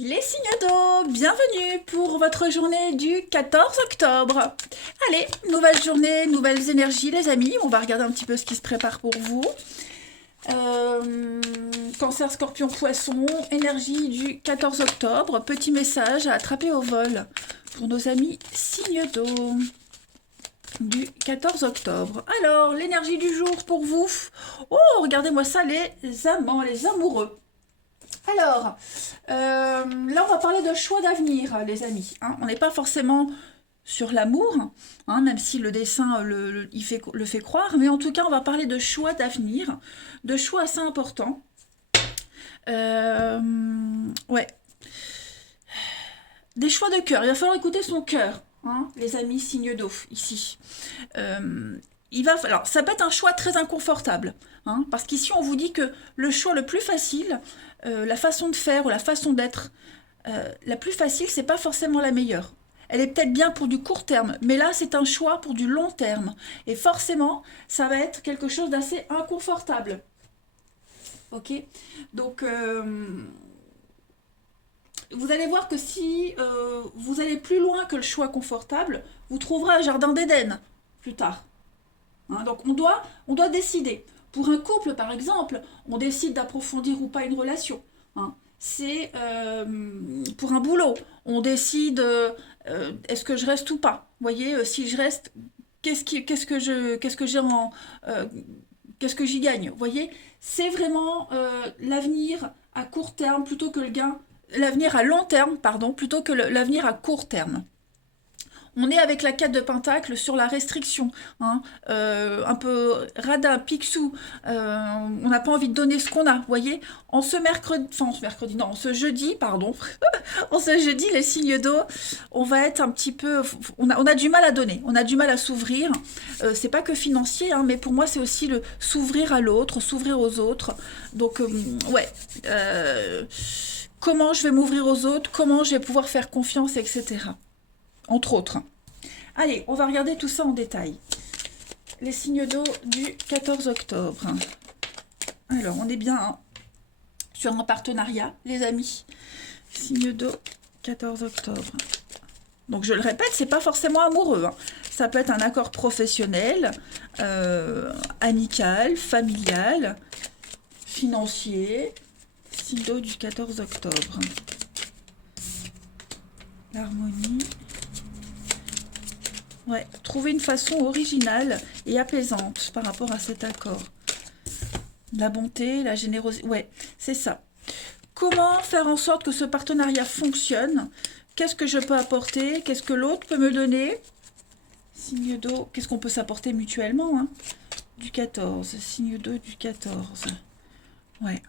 Les signes d'eau, bienvenue pour votre journée du 14 octobre. Allez, nouvelle journée, nouvelles énergies les amis, on va regarder un petit peu ce qui se prépare pour vous. Cancer, scorpion, poisson, énergie du 14 octobre, petit message à attraper au vol pour nos amis signes d'eau du 14 octobre. Alors, l'énergie du jour pour vous. Oh, regardez-moi ça, les amants, les amoureux. Alors, là, on va parler de choix d'avenir, les amis. Hein. On n'est pas forcément sur l'amour, hein, même si le dessin le fait croire, mais en tout cas, on va parler de choix d'avenir, de choix assez importants. Ouais. Des choix de cœur. Il va falloir écouter son cœur, hein, les amis signes d'eau, ici. Alors, ça peut être un choix très inconfortable, hein, parce qu'ici, on vous dit que le choix le plus facile, la façon de faire ou la façon d'être, la plus facile, c'est pas forcément la meilleure. Elle est peut-être bien pour du court terme, mais là, c'est un choix pour du long terme. Et forcément, ça va être quelque chose d'assez inconfortable. Ok. Donc, vous allez voir que si vous allez plus loin que le choix confortable, vous trouverez un jardin d'Éden plus tard. Hein, donc on doit décider. Pour un couple, par exemple, on décide d'approfondir ou pas une relation. Hein. C'est pour un boulot, on décide est-ce que je reste ou pas. Vous voyez, si je reste, qu'est-ce que j'ai en, euh, qu'est-ce que j'y gagne. Vous voyez, c'est vraiment l'avenir à court terme plutôt que le gain, l'avenir à long terme, pardon, plutôt que l'avenir à court terme. On est avec la 4 de Pentacle sur la restriction, hein, un peu radin, picsou, on n'a pas envie de donner ce qu'on a, vous voyez. En ce jeudi, pardon, en ce jeudi, les signes d'eau, on va être un petit peu, on a du mal à donner, on a du mal à s'ouvrir, c'est pas que financier, hein, mais pour moi c'est aussi le s'ouvrir à l'autre, s'ouvrir aux autres, donc ouais, comment je vais m'ouvrir aux autres, comment je vais pouvoir faire confiance, etc. Entre autres. Allez, on va regarder tout ça en détail. Les signes d'eau du 14 octobre. Alors, on est bien hein, sur un partenariat, les amis. Signe d'eau, 14 octobre. Donc, je le répète, c'est pas forcément amoureux. Hein. Ça peut être un accord professionnel, amical, familial, financier. Signe d'eau du 14 octobre. L'harmonie. Ouais, trouver une façon originale et apaisante par rapport à cet accord. La bonté, la générosité, ouais, c'est ça. Comment faire en sorte que ce partenariat fonctionne? Qu'est-ce que je peux apporter? Qu'est-ce que l'autre peut me donner? Signe d'eau, qu'est-ce qu'on peut s'apporter mutuellement hein? Du 14, signe d'eau du 14. Ouais.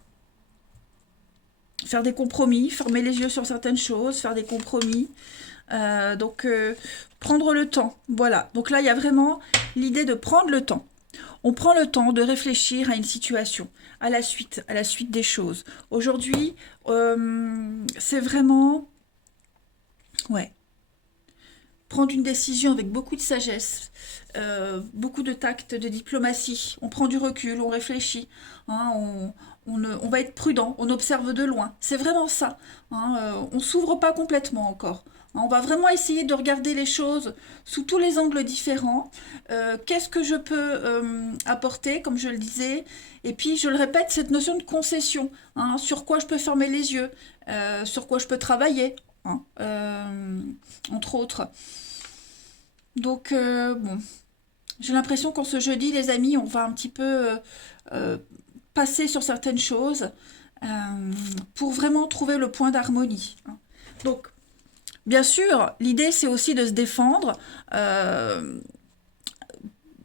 Faire des compromis, fermer les yeux sur certaines choses, faire des compromis. Donc, prendre le temps. Voilà. Donc là, il y a vraiment l'idée de prendre le temps. On prend le temps de réfléchir à une situation, à la suite des choses. Aujourd'hui, c'est vraiment, ouais, prendre une décision avec beaucoup de sagesse, beaucoup de tact, de diplomatie. On prend du recul, on réfléchit, hein, on va être prudent, on observe de loin. C'est vraiment ça. Hein, on s'ouvre pas complètement encore. Hein, on va vraiment essayer de regarder les choses sous tous les angles différents. Qu'est-ce que je peux apporter, comme je le disais. Et puis, je le répète, cette notion de concession. Hein, sur quoi je peux fermer les yeux, sur quoi je peux travailler, hein, entre autres. Donc, bon, j'ai l'impression qu'en ce jeudi, les amis, on va un petit peu euh, passer sur certaines choses euh, pour vraiment trouver le point d'harmonie. Hein. Donc, bien sûr, l'idée, c'est aussi de se défendre.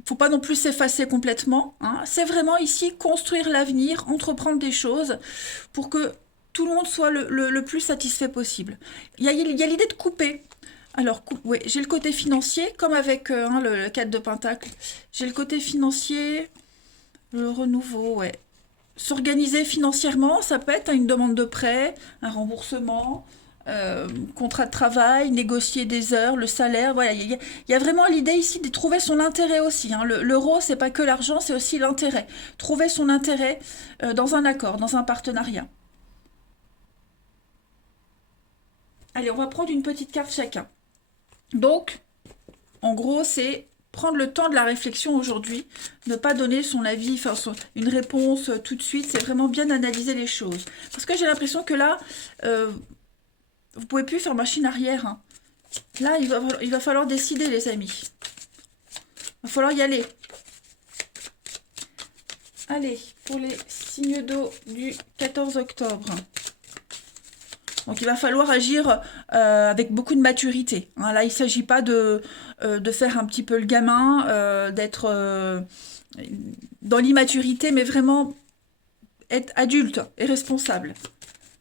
Faut pas non plus s'effacer complètement. Hein. C'est vraiment ici construire l'avenir, entreprendre des choses pour que tout le monde soit le plus satisfait possible. Il y a l'idée de couper. Alors, oui, j'ai le côté financier, comme avec hein, le 4 de Pentacle. J'ai le côté financier, le renouveau, ouais. S'organiser financièrement, ça peut être une demande de prêt, un remboursement, contrat de travail, négocier des heures, le salaire. Voilà, y a vraiment l'idée ici de trouver son intérêt aussi. Hein. L'euro, c'est pas que l'argent, c'est aussi l'intérêt. Trouver son intérêt dans un accord, dans un partenariat. Allez, on va prendre une petite carte chacun. Donc, en gros, c'est prendre le temps de la réflexion aujourd'hui, ne pas donner son avis, enfin une réponse tout de suite, c'est vraiment bien analyser les choses. Parce que j'ai l'impression que là, vous pouvez plus faire machine arrière. Hein. Là, il va falloir décider, les amis. Il va falloir y aller. Allez, pour les signes d'eau du 14 octobre. Donc, il va falloir agir avec beaucoup de maturité. Hein. Là, il ne s'agit pas de faire un petit peu le gamin, d'être dans l'immaturité, mais vraiment être adulte et responsable.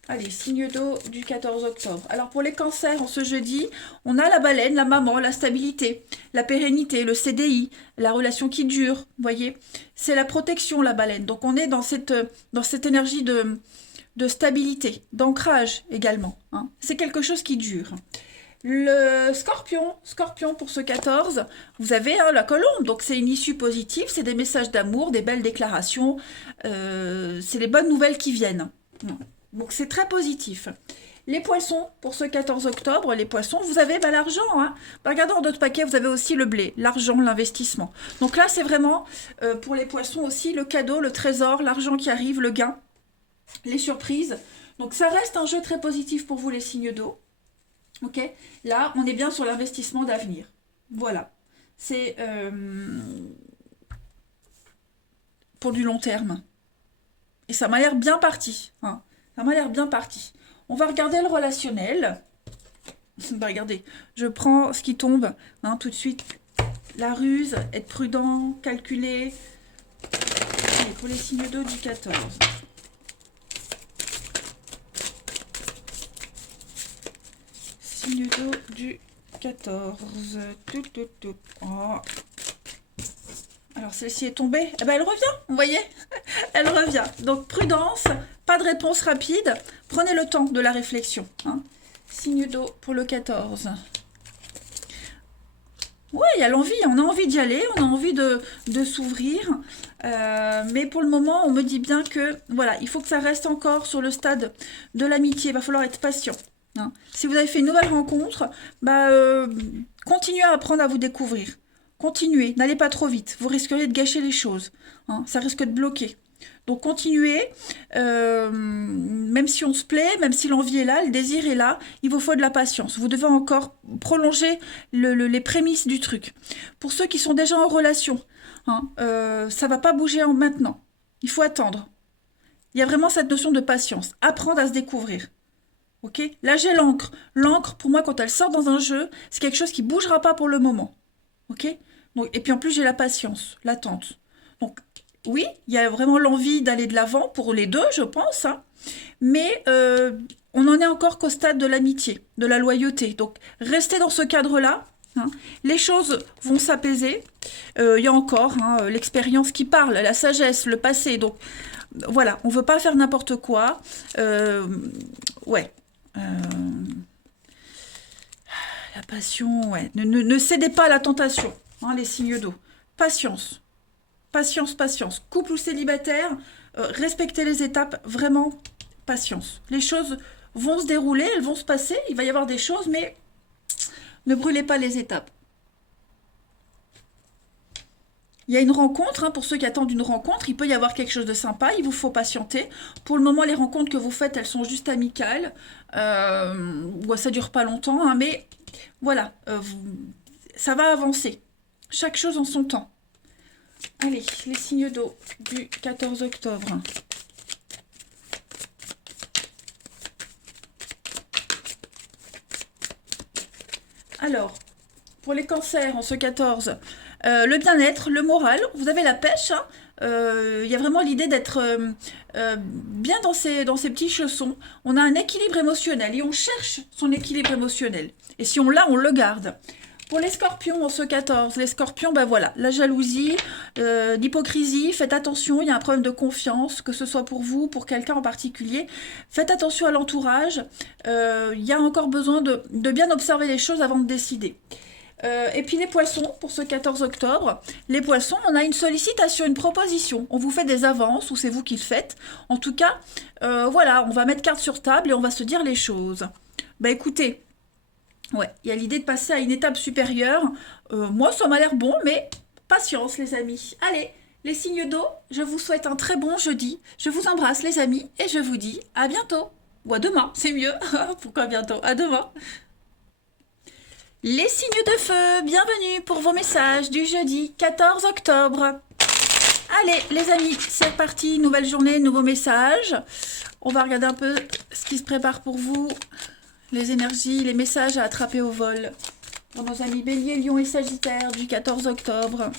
Allez, signe d'eau du 14 octobre. Alors, pour les cancers, en ce jeudi, on a la baleine, la maman, la stabilité, la pérennité, le CDI, la relation qui dure, vous voyez. C'est la protection, la baleine. Donc, on est dans cette énergie de stabilité, d'ancrage également. Hein. C'est quelque chose qui dure. Le scorpion pour ce 14, vous avez hein, la colombe, donc c'est une issue positive, c'est des messages d'amour, des belles déclarations, c'est les bonnes nouvelles qui viennent. Donc c'est très positif. Les poissons, pour ce 14 octobre, les poissons, vous avez l'argent. Hein. Regardez dans d'autres paquets, vous avez aussi le blé, l'argent, l'investissement. Donc là, c'est vraiment pour les poissons aussi le cadeau, le trésor, l'argent qui arrive, le gain, les surprises. Donc ça reste un jeu très positif pour vous, les signes d'eau. Ok, là, on est bien sur l'investissement d'avenir. Voilà. C'est pour du long terme. Et ça m'a l'air bien parti. Hein. Ça m'a l'air bien parti. On va regarder le relationnel. Bah, regardez, je prends ce qui tombe hein, tout de suite. La ruse, être prudent, calculer. Allez, pour les signes d'eau du 14. Signe d'eau du 14. Oh. Alors celle-ci est tombée. Eh ben, elle revient, vous voyez. Elle revient. Donc prudence, pas de réponse rapide. Prenez le temps de la réflexion. Hein. Signe d'eau pour le 14. Ouais, il y a l'envie, on a envie d'y aller, on a envie de s'ouvrir. Mais pour le moment, on me dit bien que voilà, il faut que ça reste encore sur le stade de l'amitié. Il va falloir être patient. Hein. Si vous avez fait une nouvelle rencontre, bah, continuez à apprendre à vous découvrir. Continuez, n'allez pas trop vite. Vous risqueriez de gâcher les choses. Hein. Ça risque de bloquer. Donc continuez, même si on se plaît, même si l'envie est là, le désir est là, il vous faut de la patience. Vous devez encore prolonger les prémices du truc. Pour ceux qui sont déjà en relation, hein, ça ne va pas bouger maintenant. Il faut attendre. Il y a vraiment cette notion de patience. Apprendre à se découvrir. Ok ? Là, j'ai l'encre. L'encre, pour moi, quand elle sort dans un jeu, c'est quelque chose qui ne bougera pas pour le moment. Ok ? Donc, et puis en plus, j'ai la patience, l'attente. Donc, oui, il y a vraiment l'envie d'aller de l'avant pour les deux, je pense. Hein. Mais on n'en est encore qu'au stade de l'amitié, de la loyauté. Donc, restez dans ce cadre-là. Hein. Les choses vont s'apaiser. Il y a encore hein, l'expérience qui parle, la sagesse, le passé. Donc, voilà, on ne veut pas faire n'importe quoi. Ouais. La passion, ouais. Ne cédez pas à la tentation, hein, les signes d'eau. Patience. Patience, patience. Couple ou célibataire, respectez les étapes, vraiment, patience. Les choses vont se dérouler, elles vont se passer, il va y avoir des choses, mais ne brûlez pas les étapes. Il y a une rencontre, hein, pour ceux qui attendent une rencontre, il peut y avoir quelque chose de sympa, il vous faut patienter. Pour le moment, les rencontres que vous faites, elles sont juste amicales. Ça ne dure pas longtemps, hein, mais voilà, ça va avancer. Chaque chose en son temps. Allez, les signes d'eau du 14 octobre. Alors, pour les cancers en ce 14, le bien-être, le moral, vous avez la pêche. Hein, y a vraiment l'idée d'être bien dans ses petits chaussons. On a un équilibre émotionnel et on cherche son équilibre émotionnel. Et si on l'a, on le garde. Pour les scorpions en ce 14, les scorpions, ben voilà, la jalousie, l'hypocrisie, faites attention, il y a un problème de confiance, que ce soit pour vous, pour quelqu'un en particulier. Faites attention à l'entourage, il y a encore besoin de bien observer les choses avant de décider. Et puis les poissons, pour ce 14 octobre, les poissons, on a une sollicitation, une proposition. On vous fait des avances ou c'est vous qui le faites. En tout cas, voilà, on va mettre carte sur table et on va se dire les choses. Bah écoutez, Ouais, il y a l'idée de passer à une étape supérieure. Moi, ça m'a l'air bon, mais patience, les amis. Allez, les signes d'eau, je vous souhaite un très bon jeudi. Je vous embrasse, les amis, et je vous dis à bientôt. Ou à demain, c'est mieux. Pourquoi bientôt? À demain. Les signes de feu, bienvenue pour vos messages du jeudi 14 octobre. Allez, les amis, c'est parti. Nouvelle journée, nouveaux messages. On va regarder un peu ce qui se prépare pour vous. Les énergies, les messages à attraper au vol. Pour nos amis Bélier, Lion et Sagittaire du 14 octobre.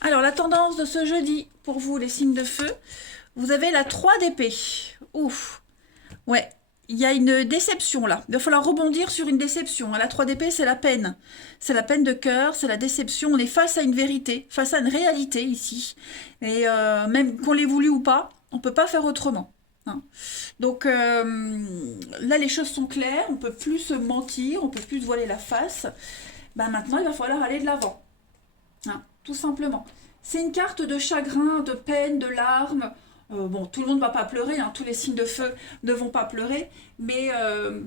Alors, la tendance de ce jeudi, pour vous, les signes de feu, vous avez la 3 d'épée. Ouf. Ouais, il y a une déception là. Il va falloir rebondir sur une déception. La 3 d'épée, c'est la peine. C'est la peine de cœur, c'est la déception. On est face à une vérité, face à une réalité ici. Et même qu'on l'ait voulu ou pas, on ne peut pas faire autrement. Hein. Donc là, les choses sont claires. On ne peut plus se mentir, on ne peut plus se voiler la face. Ben, maintenant, il va falloir aller de l'avant. Hein, tout simplement. C'est une carte de chagrin, de peine, de larmes. Bon, tout le monde ne va pas pleurer, hein, tous les signes de feu ne vont pas pleurer, mais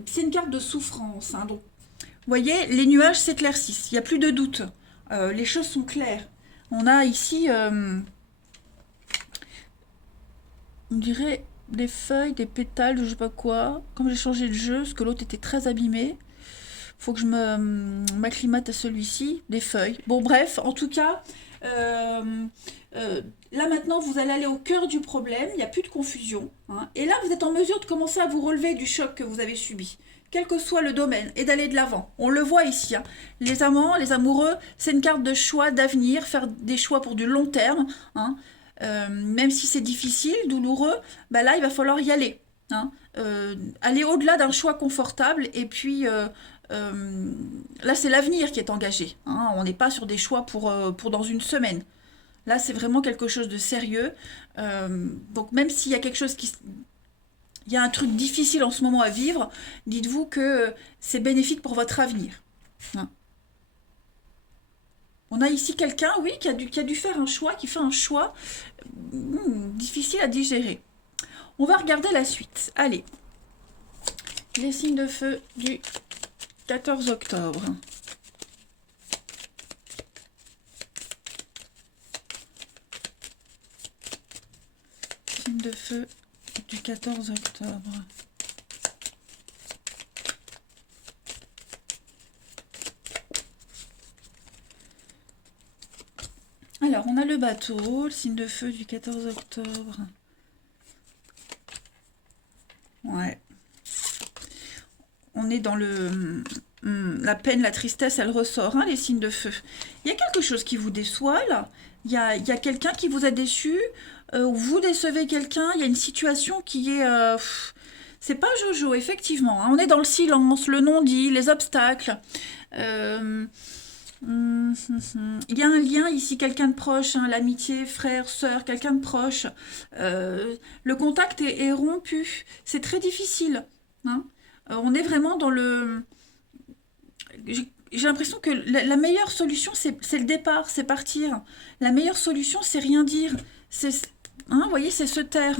c'est une carte de souffrance. Hein, donc, vous voyez, les nuages s'éclaircissent, il n'y a plus de doute, les choses sont claires. On a ici, on dirait des feuilles, des pétales, je ne sais pas quoi. Comme j'ai changé de jeu, parce que l'autre était très abîmé, faut que je m'acclimate à celui-ci, des feuilles. Bon, bref, en tout cas, là maintenant, vous allez aller au cœur du problème, il n'y a plus de confusion. Hein, et là, vous êtes en mesure de commencer à vous relever du choc que vous avez subi, quel que soit le domaine, et d'aller de l'avant. On le voit ici. Hein. Les amants, les amoureux, c'est une carte de choix, d'avenir, faire des choix pour du long terme. Hein. Même si c'est difficile, douloureux, bah là, il va falloir y aller. Hein. Aller au-delà d'un choix confortable, et puis... là, c'est l'avenir qui est engagé. Hein. On n'est pas sur des choix pour dans une semaine. Là, c'est vraiment quelque chose de sérieux. Donc, même s'il y a quelque chose il y a un truc difficile en ce moment à vivre, dites-vous que c'est bénéfique pour votre avenir. Hein. On a ici quelqu'un, oui, qui a dû faire un choix, qui fait un choix difficile à digérer. On va regarder la suite. Allez. Les signes de feu du 14 octobre. Signe de feu du 14 octobre. Alors, on a le bateau, le signe de feu du 14 octobre. Ouais. On est dans la peine, la tristesse, elle ressort, hein, les signes de feu. Il y a quelque chose qui vous déçoit, là. Il y a quelqu'un qui vous a déçu, vous décevez quelqu'un, il y a une situation qui est... c'est pas Jojo, effectivement. Hein. On est dans le silence, le non-dit, les obstacles. Il y a un lien ici, quelqu'un de proche, hein, l'amitié, frère, sœur, quelqu'un de proche. Le contact est rompu. C'est très difficile. Hein. On est vraiment dans le... J'ai l'impression que la meilleure solution, c'est le départ, c'est partir. La meilleure solution, c'est rien dire. Hein, vous voyez, c'est se taire.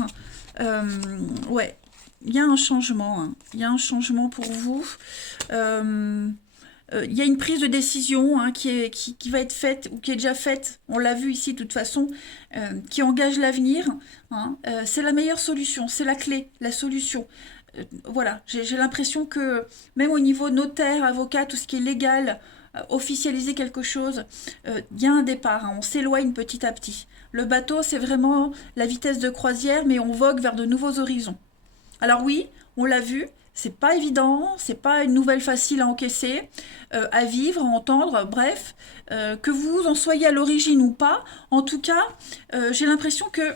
Ouais, il y a un changement. Hein. Il y a un changement pour vous. Il y a une prise de décision hein, qui va être faite ou qui est déjà faite, on l'a vu ici de toute façon, qui engage l'avenir. Hein. C'est la meilleure solution, c'est la clé, la solution. Voilà, j'ai l'impression que même au niveau notaire, avocat, tout ce qui est légal, officialiser quelque chose, il y a un départ, hein, on s'éloigne petit à petit. Le bateau, c'est vraiment la vitesse de croisière, mais on vogue vers de nouveaux horizons. Alors oui, on l'a vu, c'est pas évident, c'est pas une nouvelle facile à encaisser, à vivre, à entendre, bref, que vous en soyez à l'origine ou pas, en tout cas, j'ai l'impression que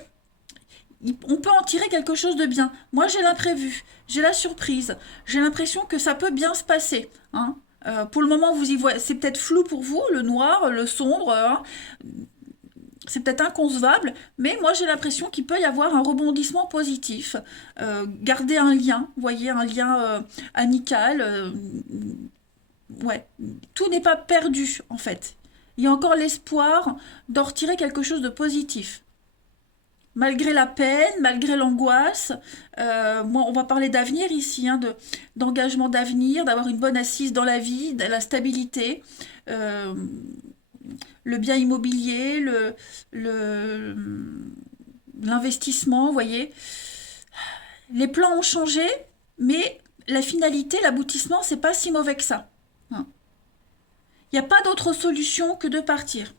on peut en tirer quelque chose de bien. Moi, j'ai l'imprévu, j'ai la surprise, j'ai l'impression que ça peut bien se passer. Hein. Pour le moment, vous y voyez, c'est peut-être flou pour vous, le noir, le sombre, hein. C'est peut-être inconcevable, mais moi j'ai l'impression qu'il peut y avoir un rebondissement positif. Garder un lien, vous voyez, un lien amical. Ouais, tout n'est pas perdu en fait. Il y a encore l'espoir d'en retirer quelque chose de positif. malgré la peine, malgré l'angoisse. Moi, on va parler d'avenir ici, hein, d'engagement d'avenir, d'avoir une bonne assise dans la vie, de la stabilité, euh, le bien immobilier, l'investissement, vous voyez. Les plans ont changé, mais la finalité, l'aboutissement, c'est pas si mauvais que ça. Hein. Il n'y a pas d'autre solution que de partir.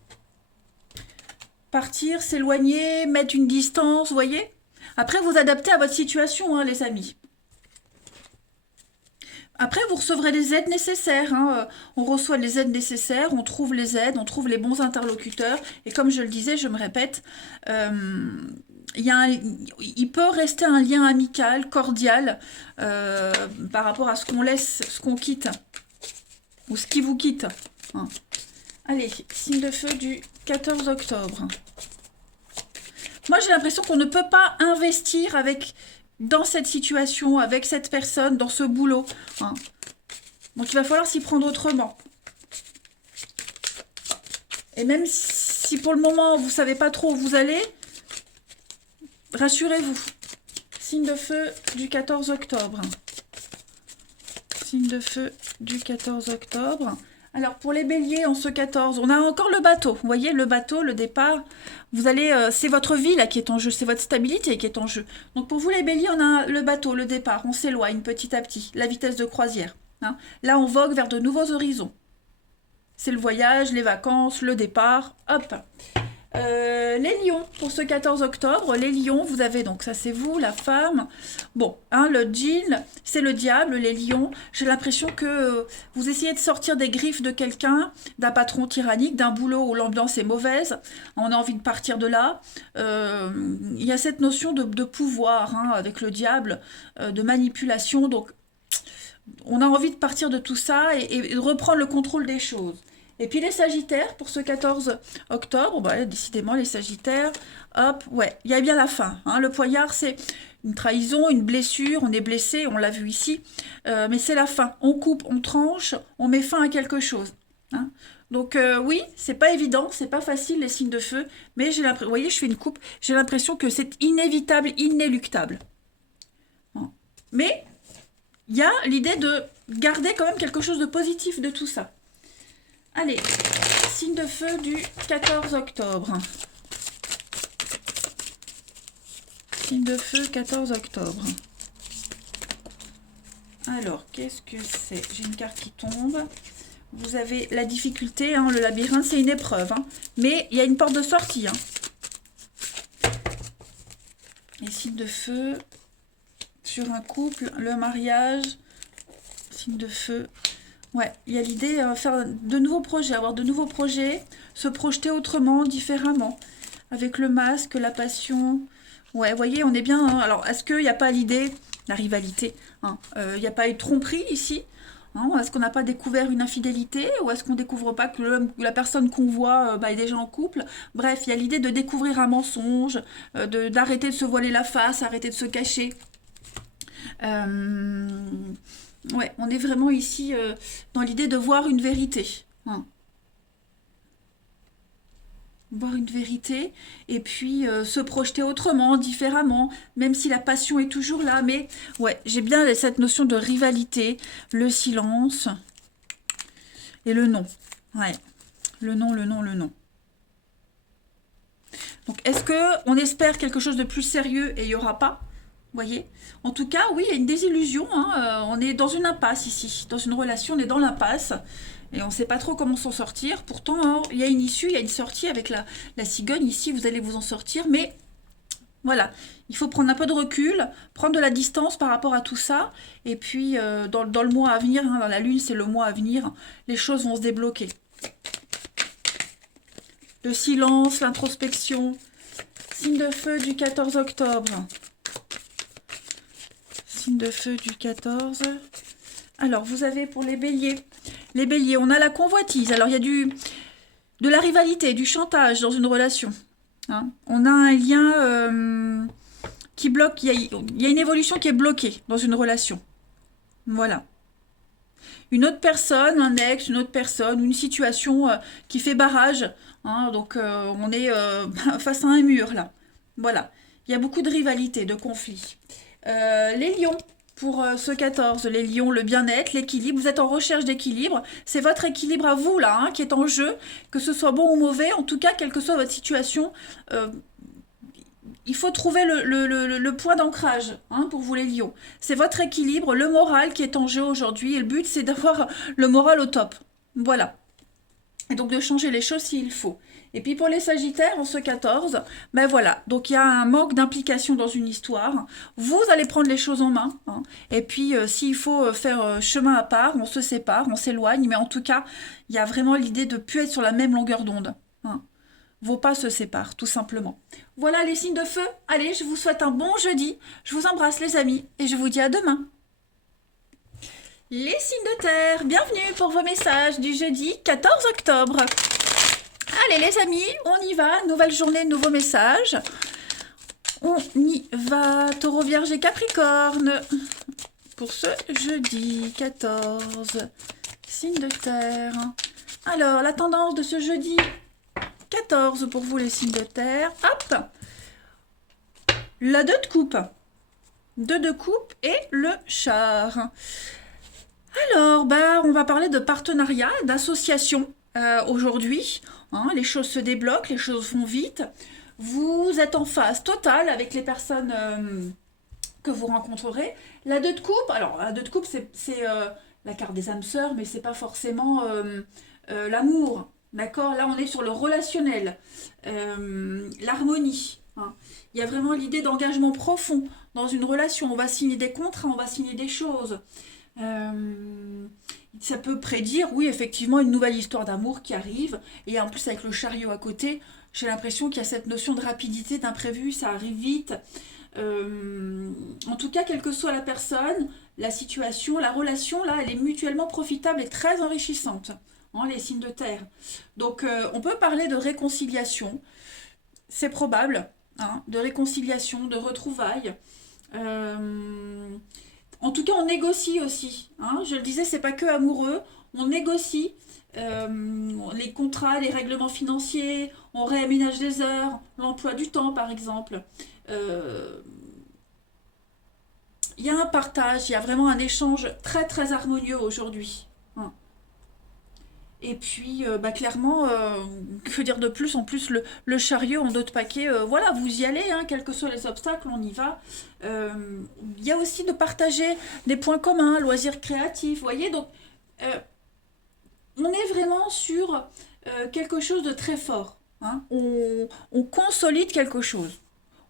Partir, s'éloigner, mettre une distance, vous voyez. Après, vous adaptez à votre situation, hein, les amis. Après, vous recevrez les aides nécessaires. Hein. On reçoit les aides nécessaires, on trouve les aides, on trouve les bons interlocuteurs. Et comme je le disais, je me répète, il peut rester un lien amical, cordial, par rapport à ce qu'on laisse, ce qu'on quitte, ou ce qui vous quitte. Hein. Allez, signe de feu du 14 octobre. Moi, j'ai l'impression qu'on ne peut pas investir dans cette situation, avec cette personne, dans ce boulot. Hein. Donc, il va falloir s'y prendre autrement. Et même si pour le moment, vous ne savez pas trop où vous allez, rassurez-vous. Signe de feu du 14 octobre. Signe de feu du 14 octobre. Alors, pour les béliers, en ce 14, on a encore le bateau. Vous voyez, le bateau, le départ, vous allez, c'est votre vie là qui est en jeu, c'est votre stabilité qui est en jeu. Donc, pour vous, les béliers, on a le bateau, le départ, on s'éloigne petit à petit, la vitesse de croisière. Hein. Là, on vogue vers de nouveaux horizons. C'est le voyage, les vacances, le départ, hop. Les lions, pour ce 14 octobre, les lions, vous avez donc, ça c'est vous, la femme. Bon, hein, le djinn, c'est le diable, les lions. J'ai l'impression que vous essayez de sortir des griffes de quelqu'un, d'un patron tyrannique, d'un boulot où l'ambiance est mauvaise. On a envie de partir de là. Il y a cette notion de pouvoir, hein, avec le diable, de manipulation. Donc, on a envie de partir de tout ça et de reprendre le contrôle des choses. Et puis les Sagittaires, pour ce 14 octobre, bah, décidément les Sagittaires, hop, ouais, il y a bien la fin. Hein. Le poignard, c'est une trahison, une blessure, on est blessé, on l'a vu ici, mais c'est la fin. On coupe, on tranche, on met fin à quelque chose. Hein. Donc oui, c'est pas évident, c'est pas facile les signes de feu, mais j'ai l'impression, vous voyez, je fais une coupe, j'ai l'impression que c'est inévitable, inéluctable. Hein. Mais il y a l'idée de garder quand même quelque chose de positif de tout ça. Allez, signe de feu du 14 octobre. Signe de feu 14 octobre. Alors, qu'est-ce que c'est? J'ai une carte qui tombe. Vous avez la difficulté, hein, le labyrinthe, c'est une épreuve. Hein, mais il y a une porte de sortie. Hein. Et signe de feu sur un couple, le mariage. Signe de feu. Ouais, il y a l'idée de faire de nouveaux projets, avoir de nouveaux projets, se projeter autrement, différemment, avec le masque, la passion. Ouais, vous voyez, on est bien. Hein. Alors, est-ce qu'il n'y a pas l'idée, la rivalité, hein, il n'y a pas eu de tromperie ici, hein, est-ce qu'on n'a pas découvert une infidélité, ou est-ce qu'on ne découvre pas que la personne qu'on voit est déjà en couple? Bref, il y a l'idée de découvrir un mensonge, d'arrêter de se voiler la face, arrêter de se cacher. Ouais, on est vraiment ici dans l'idée de voir une vérité. Hein. Voir une vérité et puis se projeter autrement, différemment, même si la passion est toujours là. Mais ouais, j'ai bien cette notion de rivalité, le silence et le non. Ouais, le non, le non, le non. Donc, est-ce qu'on espère quelque chose de plus sérieux et il n'y aura pas? Vous voyez? En tout cas, oui, il y a une désillusion. Hein. On est dans une impasse ici. Dans une relation, on est dans l'impasse. Et on ne sait pas trop comment s'en sortir. Pourtant, hein, il y a une issue, il y a une sortie avec la cigogne. Ici, vous allez vous en sortir. Mais voilà, il faut prendre un peu de recul, prendre de la distance par rapport à tout ça. Et puis, dans le mois à venir, hein, dans la lune, c'est le mois à venir, les choses vont se débloquer. Le silence, l'introspection. Signe de feu du 14 octobre. Signe de feu du 14. Alors, vous avez pour les béliers. Les béliers, on a la convoitise. Alors, il y a de la rivalité, du chantage dans une relation. Hein. On a un lien qui bloque. Il y a une évolution qui est bloquée dans une relation. Voilà. Une autre personne, un ex, une autre personne, une situation qui fait barrage. Hein, donc, on est face à un mur, là. Voilà. il y a beaucoup de rivalité, de conflits. Les lions, pour ce 14, les lions, le bien-être, l'équilibre, vous êtes en recherche d'équilibre, c'est votre équilibre à vous là, hein, qui est en jeu, que ce soit bon ou mauvais, en tout cas, quelle que soit votre situation, il faut trouver le point d'ancrage, hein, pour vous les lions. C'est votre équilibre, le moral qui est en jeu aujourd'hui, et le but c'est d'avoir le moral au top. Voilà. Et donc de changer les choses s'il faut. Et puis pour les Sagittaires, en ce 14, ben voilà, donc il y a un manque d'implication dans une histoire. Vous allez prendre les choses en main, hein. Et puis s'il faut faire chemin à part, on se sépare, on s'éloigne, mais en tout cas, il y a vraiment l'idée de ne plus être sur la même longueur d'onde, hein. Vos pas se séparent, tout simplement. Voilà les signes de feu. Allez, je vous souhaite un bon jeudi. Je vous embrasse les amis et je vous dis à demain. Les signes de terre, bienvenue pour vos messages du jeudi 14 octobre. Allez les amis, on y va, nouvelle journée, nouveau message. On y va, Taureau, Vierge et Capricorne. Pour ce jeudi 14, signes de terre. Alors, la tendance de ce jeudi 14 pour vous les signes de terre. Hop, la 2 de coupe. 2 de coupe et le char. Alors, bah, on va parler de partenariat, d'association aujourd'hui. Hein, les choses se débloquent, les choses vont vite. Vous êtes en phase totale avec les personnes que vous rencontrerez. La 2 de coupe, alors la 2 de coupe, c'est la carte des âmes sœurs, mais c'est pas forcément l'amour. D'accord? Là, on est sur le relationnel, l'harmonie, hein. Il y a vraiment l'idée d'engagement profond dans une relation. On va signer des contrats, on va signer des choses. Ça peut prédire, oui, effectivement, une nouvelle histoire d'amour qui arrive. Et en plus, avec le chariot à côté, j'ai l'impression qu'il y a cette notion de rapidité, d'imprévu, ça arrive vite. En tout cas, quelle que soit la personne, la situation, la relation, là, elle est mutuellement profitable et très enrichissante. Hein, les signes de terre. Donc, on peut parler de réconciliation. C'est probable, hein, de réconciliation, de retrouvailles. En tout cas, on négocie aussi, hein. Je le disais, c'est pas que amoureux. On négocie les contrats, les règlements financiers. On réaménage les heures, l'emploi du temps, par exemple. Il y a un partage, il y a vraiment un échange très très harmonieux aujourd'hui, hein. Et puis, bah, clairement, que dire de plus? En plus, le chariot en dos de paquet, voilà, vous y allez, hein, quels que soient les obstacles, on y va. Il y a aussi de partager des points communs, loisirs créatifs, vous voyez. Donc, on est vraiment sur quelque chose de très fort, hein. On consolide quelque chose.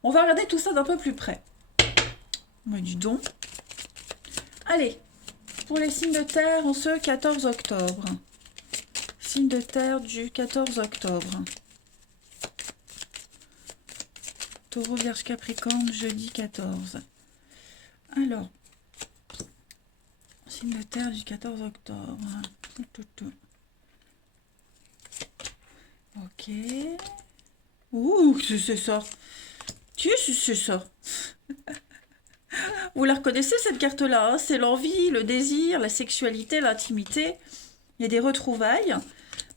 On va regarder tout ça d'un peu plus près. Mais dis donc. Allez, pour les signes de terre, en ce 14 octobre. Signe de terre du 14 octobre. Taureau, Vierge, Capricorne, jeudi 14. Alors, signe de terre du 14 octobre. Ok. Ouh, c'est ça. C'est ça. Vous la reconnaissez cette carte-là, hein? C'est l'envie, le désir, la sexualité, l'intimité. Il y a des retrouvailles.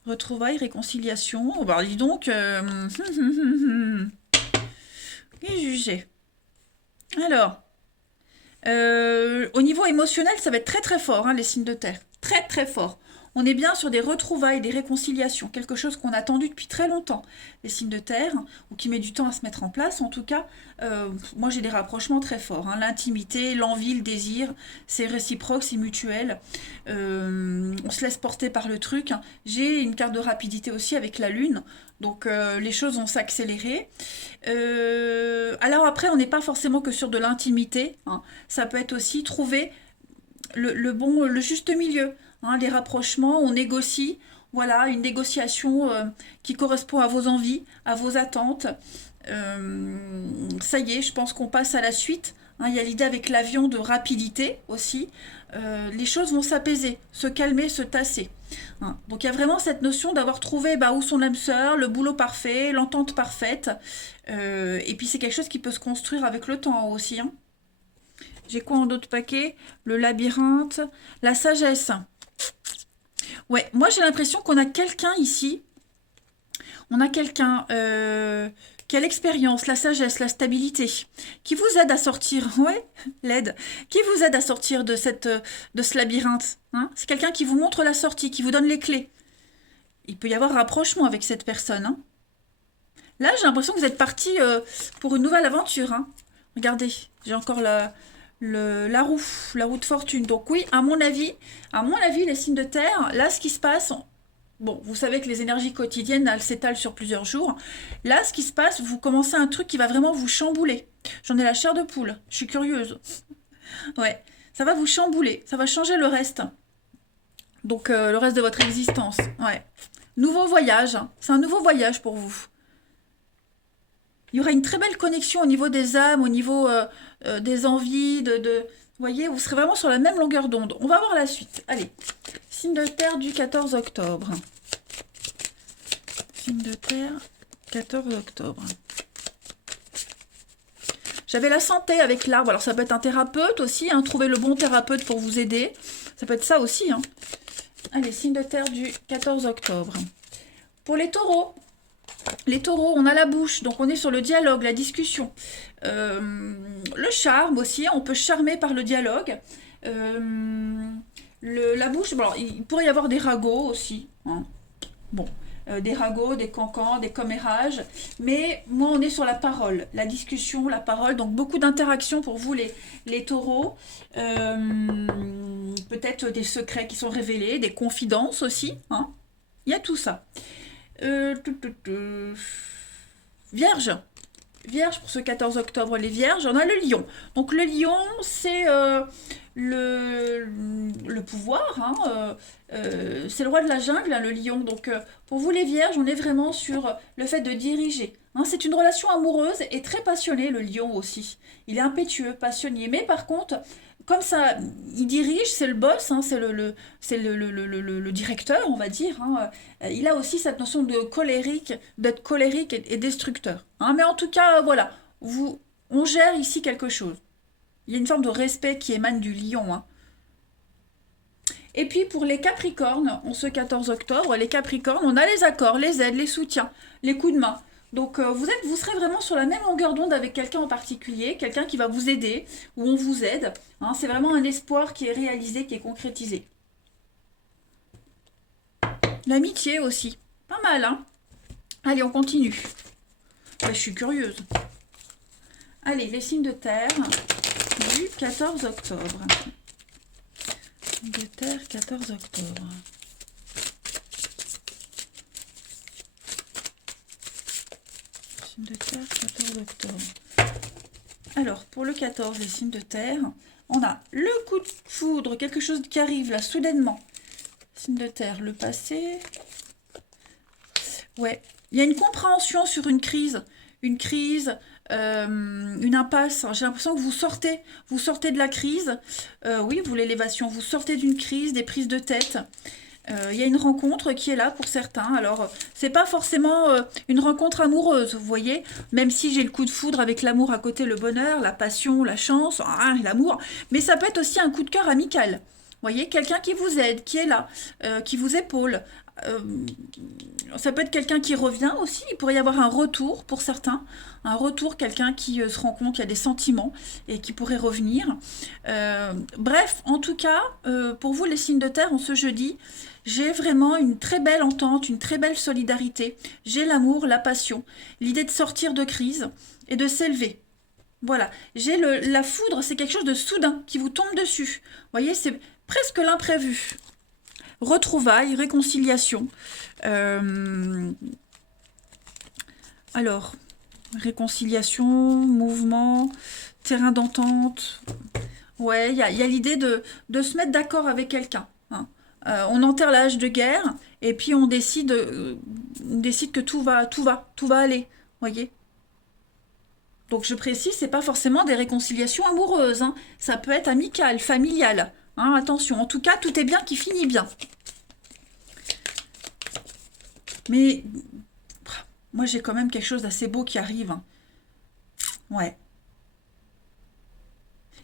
Retrouvailles, réconciliation. Oh, bah, dis donc. Et jugé. Alors, au niveau émotionnel, ça va être très très fort, hein, les signes de terre. Très très fort. On est bien sur des retrouvailles, des réconciliations, quelque chose qu'on a attendu depuis très longtemps. Les signes de terre, ou qui met du temps à se mettre en place, en tout cas, moi j'ai des rapprochements très forts, hein. L'intimité, l'envie, le désir, c'est réciproque, c'est mutuel. On se laisse porter par le truc. J'ai une carte de rapidité aussi avec la lune, donc les choses vont s'accélérer. Alors après, on n'est pas forcément que sur de l'intimité, hein. Ça peut être aussi trouver le juste milieu. Hein, les rapprochements, on négocie, voilà, une négociation qui correspond à vos envies, à vos attentes. Ça y est, je pense qu'on passe à la suite. Hein, il y a l'idée avec l'avion de rapidité aussi. Les choses vont s'apaiser, se calmer, se tasser. Hein, donc il y a vraiment cette notion d'avoir trouvé où sont l'âme sœur, le boulot parfait, l'entente parfaite. Et puis c'est quelque chose qui peut se construire avec le temps aussi, hein. J'ai quoi en d'autres paquets? Le labyrinthe, la sagesse. Ouais, moi j'ai l'impression qu'on a quelqu'un ici. On a quelqu'un qui a l'expérience, la sagesse, la stabilité, qui vous aide à sortir, ouais, l'aide, qui vous aide à sortir de ce labyrinthe. Hein. C'est quelqu'un qui vous montre la sortie, qui vous donne les clés. Il peut y avoir un rapprochement avec cette personne. Hein. Là, j'ai l'impression que vous êtes parti pour une nouvelle aventure. Hein. Regardez, j'ai encore la roue de fortune. Donc oui, à mon avis, les signes de terre, là, ce qui se passe, bon, vous savez que les énergies quotidiennes, elles s'étalent sur plusieurs jours. Là, ce qui se passe, vous commencez un truc qui va vraiment vous chambouler. J'en ai la chair de poule, je suis curieuse. Ouais, ça va vous chambouler, ça va changer le reste. Donc, le reste de votre existence. Ouais. Nouveau voyage, hein. C'est un nouveau voyage pour vous. Il y aura une très belle connexion au niveau des âmes, au niveau des envies, vous voyez, vous serez vraiment sur la même longueur d'onde. On va voir la suite. Allez, signe de terre du 14 octobre. Signe de terre, 14 octobre. J'avais la santé avec l'arbre. Alors, ça peut être un thérapeute aussi, hein, trouver le bon thérapeute pour vous aider. Ça peut être ça aussi. Hein. Allez, signe de terre du 14 octobre. Pour les taureaux, on a la bouche, donc on est sur le dialogue, la discussion. Le charme aussi, on peut charmer par le dialogue. La bouche, bon, alors, il pourrait y avoir des ragots aussi. Hein. Bon, des ragots, des cancans, des commérages. Mais moi, on est sur la parole, la discussion, la parole. Donc beaucoup d'interactions pour vous, les taureaux. Peut-être des secrets qui sont révélés, des confidences aussi. Hein. Il y a tout ça. Vierge. Vierge pour ce 14 octobre, les vierges, on a le lion. Donc le lion, c'est le pouvoir, hein, c'est le roi de la jungle, hein, le lion. Donc pour vous les vierges, on est vraiment sur le fait de diriger. Hein, c'est une relation amoureuse et très passionnée, le lion aussi. Il est impétueux, passionné, mais par contre, comme ça, il dirige, c'est le boss, hein, c'est le directeur, on va dire. Hein. Il a aussi cette notion de colérique, d'être colérique et destructeur. Hein. Mais en tout cas, voilà, on gère ici quelque chose. Il y a une forme de respect qui émane du lion. Hein. Et puis pour les Capricornes, on ce 14 octobre, les Capricornes, on a les accords, les aides, les soutiens, les coups de main. Donc vous serez vraiment sur la même longueur d'onde avec quelqu'un en particulier, quelqu'un qui va vous aider, ou on vous aide. Hein, c'est vraiment un espoir qui est réalisé, qui est concrétisé. L'amitié aussi. Pas mal, hein? Allez, on continue. Ouais, je suis curieuse. Allez, les signes de terre du 14 octobre. Signes de terre, 14 octobre. Signes de terre, 14 octobre. Alors, pour le 14, les signes de terre, on a le coup de foudre, quelque chose qui arrive là, soudainement. Signe de terre, le passé. Ouais, il y a une compréhension sur une crise, une impasse. J'ai l'impression que vous sortez de la crise. Oui, vous l'élévation, vous sortez d'une crise, des prises de tête. Il y a une rencontre qui est là pour certains. Alors, c'est pas forcément une rencontre amoureuse, vous voyez, même si j'ai le coup de foudre avec l'amour à côté, le bonheur, la passion, la chance, l'amour, mais ça peut être aussi un coup de cœur amical. Vous voyez, quelqu'un qui vous aide, qui est là, qui vous épaule. Ça peut être quelqu'un qui revient aussi, il pourrait y avoir un retour pour certains, quelqu'un qui se rend compte qu'il y a des sentiments et qui pourrait revenir. Bref, en tout cas, pour vous les signes de terre, en ce jeudi, j'ai vraiment une très belle entente, une très belle solidarité. J'ai l'amour, la passion, l'idée de sortir de crise et de s'élever. Voilà, j'ai la foudre, c'est quelque chose de soudain qui vous tombe dessus. Vous voyez, c'est presque l'imprévu. Retrouvailles, réconciliation. Alors, réconciliation, mouvement, terrain d'entente. Ouais, il y a l'idée de se mettre d'accord avec quelqu'un. Hein. On enterre la hache de guerre et puis on décide que tout va aller. Voyez. Donc je précise, c'est pas forcément des réconciliations amoureuses. Hein. Ça peut être amical, familial. Hein, attention, en tout cas, tout est bien qui finit bien. Mais moi, j'ai quand même quelque chose d'assez beau qui arrive. Hein. Ouais.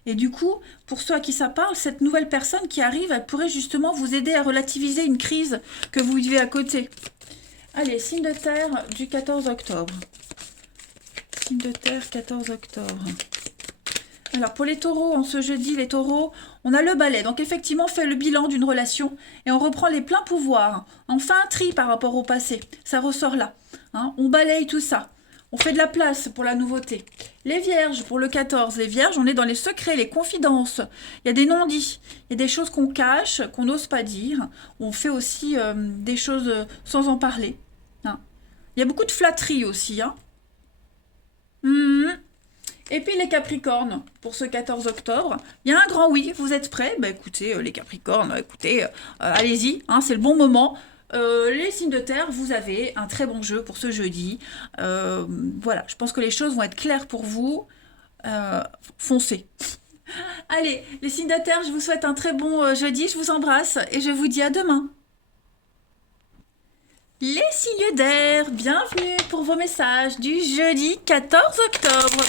Et du coup, pour ceux à qui ça parle, cette nouvelle personne qui arrive, elle pourrait justement vous aider à relativiser une crise que vous vivez à côté. Allez, signe de terre du 14 octobre. Signe de terre, 14 octobre. Alors, pour les taureaux, en ce jeudi, les taureaux, on a le balai. Donc, effectivement, on fait le bilan d'une relation et on reprend les pleins pouvoirs. On fait un tri par rapport au passé. Ça ressort là. Hein, on balaye tout ça. On fait de la place pour la nouveauté. Les vierges, pour le 14, les vierges, on est dans les secrets, les confidences. Il y a des non-dits. Il y a des choses qu'on cache, qu'on n'ose pas dire. On fait aussi des choses sans en parler. Hein. Il y a beaucoup de flatterie aussi. Hein. Et puis les Capricornes, pour ce 14 octobre, il y a un grand oui, vous êtes prêts? Bah écoutez, les Capricornes, écoutez, allez-y, hein, c'est le bon moment. Les signes de terre, vous avez un très bon jeu pour ce jeudi. Voilà, je pense que les choses vont être claires pour vous. Foncez. Allez, les signes de terre, je vous souhaite un très bon jeudi, je vous embrasse et je vous dis à demain. Les signes d'air, bienvenue pour vos messages du jeudi 14 octobre.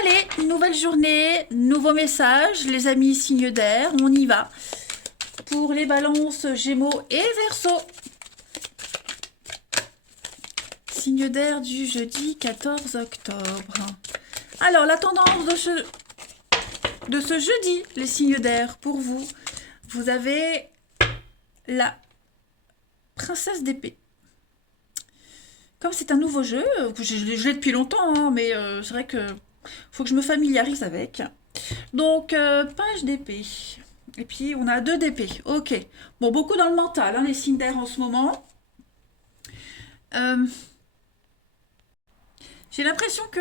Allez, nouvelle journée, nouveau message, les amis signes d'air, on y va. Pour les balances, gémeaux et verseaux. Signe d'air du jeudi 14 octobre. Alors, la tendance de ce jeudi, les signes d'air, pour vous, vous avez la princesse d'épée. Comme c'est un nouveau jeu, je l'ai depuis longtemps, hein, mais c'est vrai que faut que je me familiarise avec. Donc, page d'épée. Et puis, on a 2 d'épée. Ok. Bon, beaucoup dans le mental, hein, les signes d'air en ce moment. J'ai l'impression que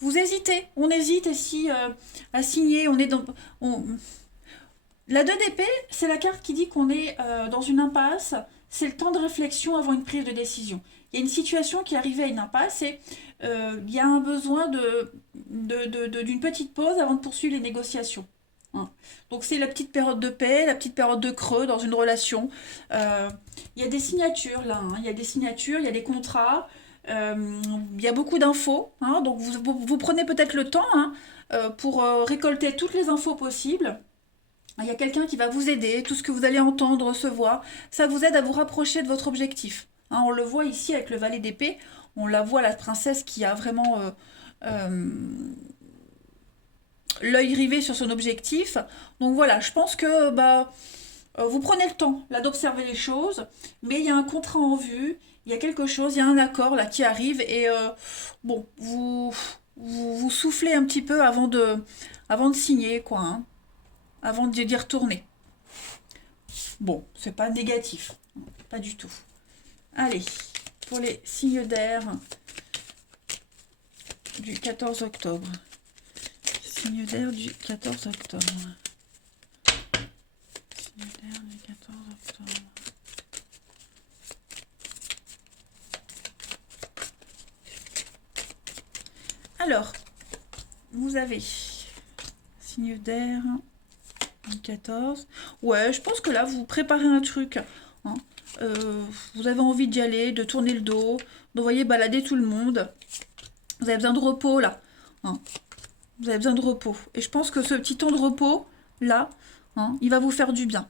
vous hésitez. On hésite ici à signer. On est dans... La 2 d'épée, c'est la carte qui dit qu'on est dans une impasse. C'est le temps de réflexion avant une prise de décision. Il y a une situation qui est arrivée à une impasse et il y a un besoin d'une petite pause avant de poursuivre les négociations. Hein. Donc c'est la petite période de paix, la petite période de creux dans une relation. Il y a des signatures là, hein. Il y a des signatures, il y a des contrats, il y a beaucoup d'infos. Hein. Donc vous prenez peut-être le temps hein, pour récolter toutes les infos possibles. Il y a quelqu'un qui va vous aider, tout ce que vous allez entendre, recevoir, ça vous aide à vous rapprocher de votre objectif. Hein, on le voit ici avec le valet d'épée, on la voit la princesse qui a vraiment l'œil rivé sur son objectif. Donc voilà, je pense que vous prenez le temps là d'observer les choses, mais il y a un contrat en vue, il y a quelque chose, il y a un accord là qui arrive et bon, vous soufflez un petit peu avant de signer quoi. Hein. Avant d'y retourner. Bon, c'est pas négatif. Pas du tout. Allez, pour les signes d'air du 14 octobre. Signes d'air du 14 octobre. Signes d'air du 14 octobre. Alors, vous avez signes d'air... 14. Ouais, je pense que là, vous préparez un truc. Hein. Vous avez envie d'y aller, de tourner le dos, d'envoyer balader tout le monde. Vous avez besoin de repos, là. Hein. Vous avez besoin de repos. Et je pense que ce petit temps de repos, là, hein, il va vous faire du bien.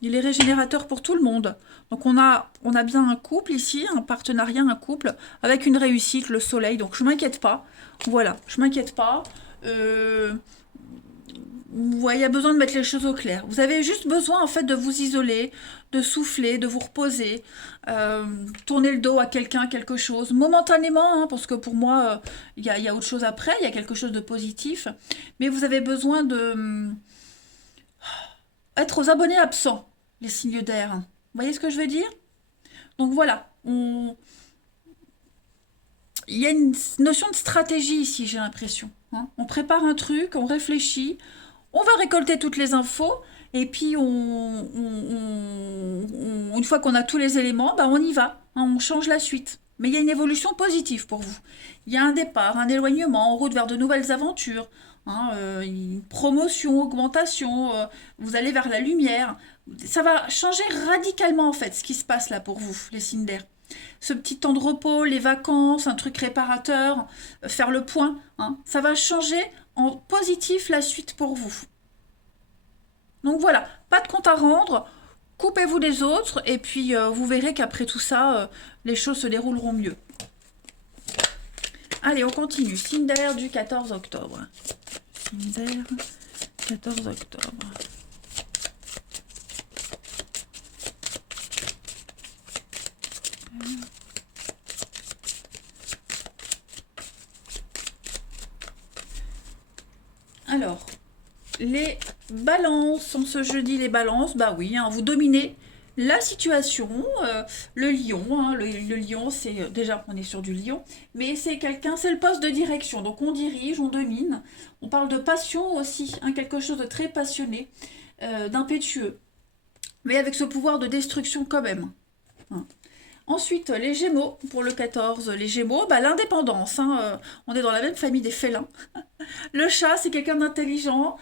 Il est régénérateur pour tout le monde. Donc, on a bien un couple ici, un partenariat, un couple, avec une réussite, le soleil. Donc, je ne m'inquiète pas. Voilà, je ne m'inquiète pas. Ouais, il y a besoin de mettre les choses au clair. Vous avez juste besoin en fait de vous isoler, de souffler, de vous reposer, tourner le dos à quelqu'un, quelque chose, momentanément, hein, parce que pour moi, il y a autre chose après, il y a quelque chose de positif, mais vous avez besoin de être aux abonnés absents, les signes d'air. Vous voyez ce que je veux dire? Donc voilà, il y a une notion de stratégie ici, j'ai l'impression. Hein. On prépare un truc, on réfléchit, on va récolter toutes les infos et puis une fois qu'on a tous les éléments, on y va, hein, on change la suite. Mais il y a une évolution positive pour vous. Il y a un départ, un éloignement en route vers de nouvelles aventures, hein, une promotion, augmentation, vous allez vers la lumière. Ça va changer radicalement en fait ce qui se passe là pour vous, les signes d'air. Ce petit temps de repos, les vacances, un truc réparateur, faire le point, hein, ça va changer en positif la suite pour vous. Donc voilà, pas de compte à rendre, coupez-vous des autres et puis vous verrez qu'après tout ça, les choses se dérouleront mieux. Allez, on continue. Cinder du 14 octobre. Cinder, 14 octobre. Alors, les balances, en ce jeudi, les balances, bah oui, hein, vous dominez la situation, le lion, hein, le lion, c'est déjà on est sur du lion, mais c'est quelqu'un, c'est le poste de direction, donc on dirige, on domine, on parle de passion aussi, hein, quelque chose de très passionné, d'impétueux, mais avec ce pouvoir de destruction quand même. Hein. Ensuite, les Gémeaux, pour le 14, les Gémeaux, bah, l'indépendance, hein, on est dans la même famille des félins. Le chat, c'est quelqu'un d'intelligent,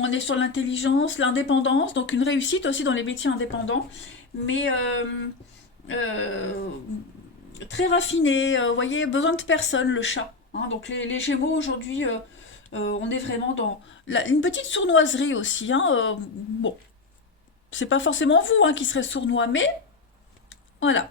on est sur l'intelligence, l'indépendance, donc une réussite aussi dans les métiers indépendants, mais euh, très raffiné, vous voyez, besoin de personne, le chat. Hein. Donc les Gémeaux, aujourd'hui, on est vraiment dans une petite sournoiserie aussi. Hein, bon, c'est pas forcément vous hein, qui serez sournois, mais voilà.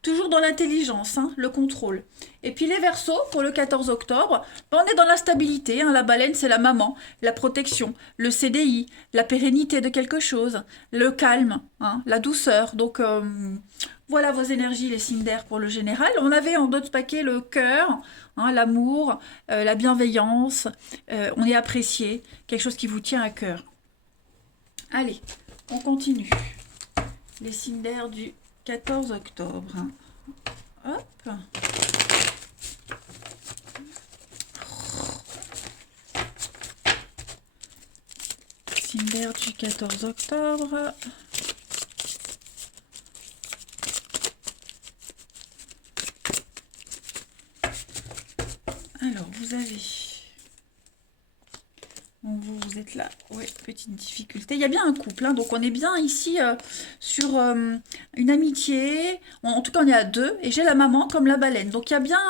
Toujours dans l'intelligence, hein, le contrôle. Et puis les Verseaux, pour le 14 octobre, ben, on est dans la stabilité. Hein, la baleine, c'est la maman, la protection, le CDI, la pérennité de quelque chose, le calme, hein, la douceur. Donc voilà vos énergies, les signes d'air pour le général. On avait en d'autres paquets le cœur, hein, l'amour, la bienveillance. On est apprécié, quelque chose qui vous tient à cœur. Allez, on continue. Les signes d'air du 14 octobre. Hop. Cinder du 14 octobre. Alors, vous avez... Vous êtes là, oui, petite difficulté. Il y a bien un couple, hein, donc on est bien ici sur une amitié. En tout cas, on est à deux, et j'ai la maman comme la baleine. Donc il y a bien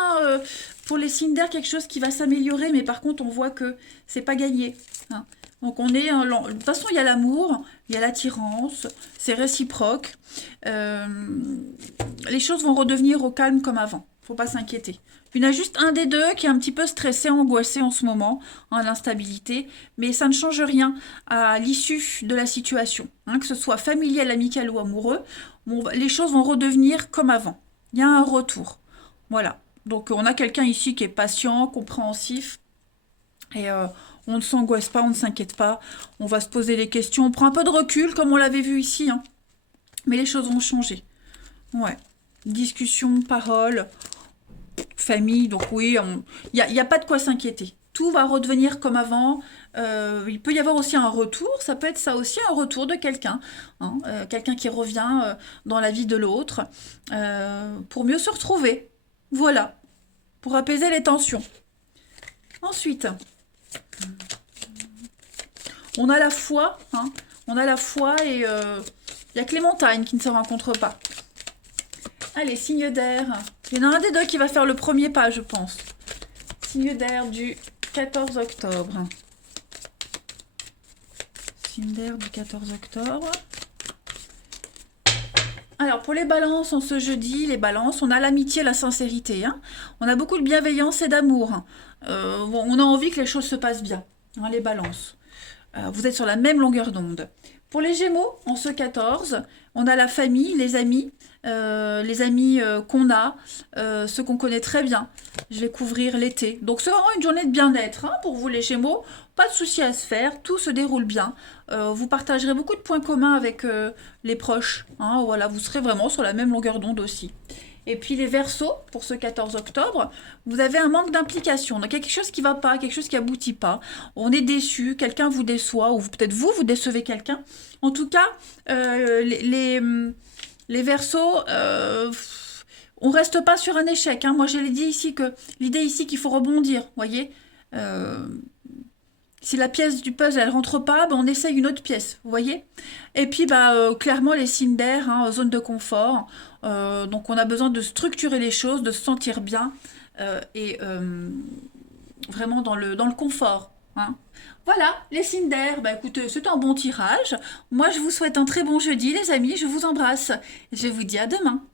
pour les signes d'air quelque chose qui va s'améliorer, mais par contre, on voit que c'est pas gagné. Hein. Donc on est, de toute façon, il y a l'amour, il y a l'attirance, c'est réciproque. Les choses vont redevenir au calme comme avant. Faut pas s'inquiéter. Il y en a juste un des deux qui est un petit peu stressé, angoissé en ce moment, hein, l'instabilité, mais ça ne change rien à l'issue de la situation, hein, que ce soit familial, amical ou amoureux, bon, les choses vont redevenir comme avant. Il y a un retour. Voilà. Donc on a quelqu'un ici qui est patient, compréhensif, et on ne s'angoisse pas, on ne s'inquiète pas, on va se poser les questions, on prend un peu de recul comme on l'avait vu ici, hein, mais les choses vont changer. Ouais. Discussion, parole, famille, donc oui, il n'y a pas de quoi s'inquiéter. Tout va redevenir comme avant. Il peut y avoir aussi un retour, ça peut être ça aussi, un retour de quelqu'un. Hein, quelqu'un qui revient dans la vie de l'autre pour mieux se retrouver. Voilà, pour apaiser les tensions. Ensuite, on a la foi. Hein, on a la foi et il n'y a que les montagnes qui ne se rencontrent pas. Allez, signe d'air. Il y en a un des deux qui va faire le premier pas, je pense. Signe d'air du 14 octobre. Signe d'air du 14 octobre. Alors, pour les balances, en ce jeudi, les balances, on a l'amitié, la sincérité. Hein. On a beaucoup de bienveillance et d'amour. On a envie que les choses se passent bien, hein, les balances. Vous êtes sur la même longueur d'onde. Pour les Gémeaux, en ce 14, on a la famille, les amis qu'on a, ceux qu'on connaît très bien. Je vais couvrir l'été. Donc c'est vraiment une journée de bien-être hein, pour vous les Gémeaux. Pas de souci à se faire, tout se déroule bien. Vous partagerez beaucoup de points communs avec les proches. Hein, voilà, vous serez vraiment sur la même longueur d'onde aussi. Et puis les Verseaux, pour ce 14 octobre, vous avez un manque d'implication. Donc il y a quelque chose qui ne va pas, quelque chose qui aboutit pas. On est déçu, quelqu'un vous déçoit, ou peut-être vous décevez quelqu'un. En tout cas, les Verseaux, on reste pas sur un échec. Hein. Moi, je l'ai dit ici que l'idée ici qu'il faut rebondir, voyez. Si la pièce du puzzle elle rentre pas, ben on essaye une autre pièce, vous voyez. Et puis clairement les signes d'air, hein, zone de confort. Donc on a besoin de structurer les choses, de se sentir bien et vraiment dans le confort. Hein. Voilà, les signes d'air, bah écoutez, c'est un bon tirage. Moi je vous souhaite un très bon jeudi les amis, je vous embrasse. Je vous dis à demain.